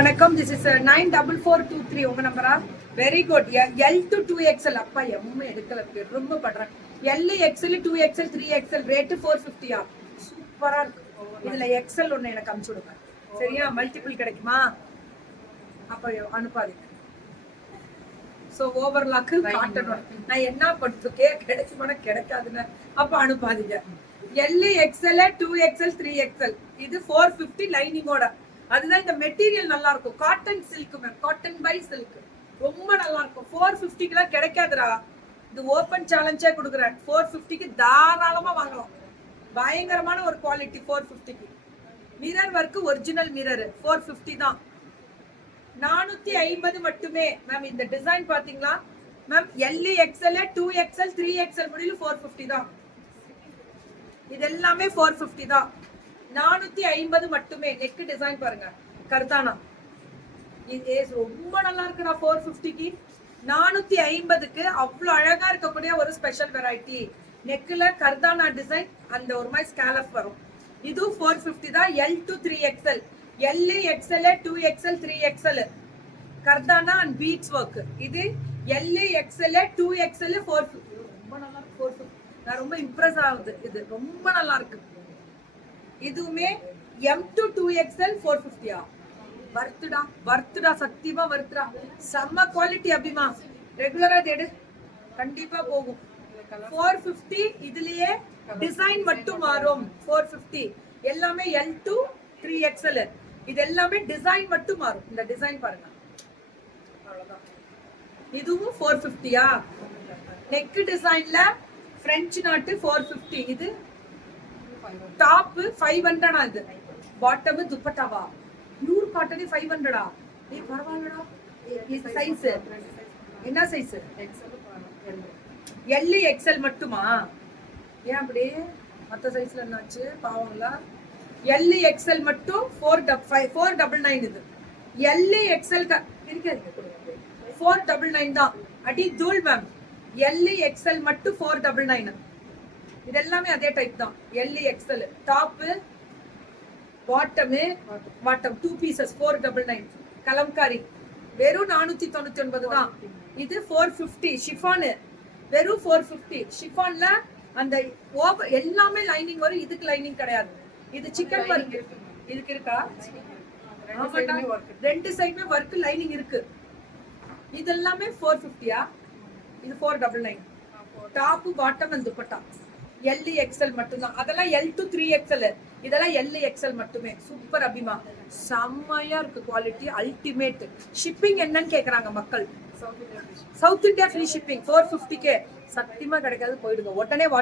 வணக்கம். This is 944223 உங்க நம்பரா? Very good. L to 2XL. அப்பா எம்மை எடுக்கல, ரொம்ப பண்றேன். L XL 2XL 3XL rate 450. சூப்பரா இருக்கு. இதுல XL ஒண்ணு எனக்கு அனுப்பிச்சு விடுங்க. சரியா? மல்டிபிள் கிடைக்குமா? அப்ப அனுப்பாதீங்க. சோ ஓவர்லாக் காட்டணும். நான் என்ன பண்றேன், கிடைக்குமானா கிடைக்காதுன்னு அப்ப அனுப்பாதீங்க. L XL 2XL 3XL இது 450 லைனிங்கோட. அதுதான் இந்த மெட்டீரியல் நல்லா இருக்கும். Cotton silk ma'am, cotton by silk ரொம்ப நல்லா இருக்கும். 450க்குலாம் கிடைக்காதுடா. இது ஓபன் சேலஞ்சே கொடுக்குறேன். 450க்கு தாராளமா வாங்கலாம். பயங்கரமான ஒரு குவாலிட்டி 450க்கு. மிரர் ஒர்க் ஒரிஜினல் மிரர் 450 தான். 450 மட்டுமே மேம். இந்த டிசைன் பாத்தீங்களா ma'am? L XL 2XL 3XL முடியல 450 தான். இது எல்லாமே 450 தான். 450 மட்டுமே. நெக் டிசைன் பாருங்க, கர்தானா. இது ரொம்ப நல்லா இருக்குடா 450க்கு. 450க்கு அவ்வளவு அழகா இருக்கக்கூடிய ஒரு ஸ்பெஷல் வெரைட்டி. நெக்ல கர்தானா டிசைன், அந்த ஒரு மாதிரி ஸ்கேலப் வரும். இது 450 தான். L to 3XL, L XL 2XL 3XL கர்தானா அண்ட் பீட்ஸ் ஒர்க். இது L XL 2XL 450. ரொம்ப நல்லா இருக்கு 450. நான் ரொம்ப இம்ப்ரெஸ் ஆகுது. இது ரொம்ப நல்லா இருக்கு. இதுவுமே M to 2XL 450. வர்த்துடா சத்தியமா வர்த்துடா. செம்ம குவாலிட்டி அபிமா. ரெகுலரா தேடு, கண்டிப்பா போகும். 450. இதுலயே டிசைன் மட்டும் மாறும். 450 எல்லாமே L to 3XL. இது எல்லாமே டிசைன் மட்டும் மாறும். இந்த டிசைன் பாருங்க, அவ்வளவுதான். இதுவும் 450. நெக் டிசைன்ல பிரெஞ்சு நாட்டு 450. இது டாப் 500. இது பாட்டம் துப்பட்டாவா? பியூர் காட்டனே 500. ஏய் பரவாயில்லடா. இது சைஸ் என்ன சைஸ்? L XL மட்டுமா? ஏன் அப்படி? மத்த சைஸ்ல என்னாச்சு பாவம்ல. L XL மட்டும் 499. இது L XL இருக்காது 499 தான். அடி தூள் மேம். L XL மட்டும் 499. இது எல்லாமே அதே டைப் தான். L XL top bottom 2 pieces 499. Kalamkari வெறும் 499 தான். இது 450. ஷிஃபான் வெறும் 450. ஷிஃபான்ல அந்த எல்லாமே லைனிங் வரும். இதுக்கு லைனிங் கிடையாது. இது சிக்கன் வர்க். இதுக்கு இருக்கா? ரெண்டு சைடுமே வர்க் லைனிங் இருக்கு. இது எல்லாமே 450. இது 499. Top bottom and dupatta L XL மட்டும் தான். அதெல்லாம் L to 3XL. இதெல்லாம் L XL மட்டுமே. சூப்பர் அபிமா. செம்மையா இருக்கு குவாலிட்டி. அல்டிமேட். ஷிப்பிங் என்னன்னு கேக்குறாங்க மக்கள். சவுத் இந்தியா ஃப்ரீ ஷிப்பிங் 450க்கு. சத்தியமா கிடைக்காது, போயிடுங்க உடனே.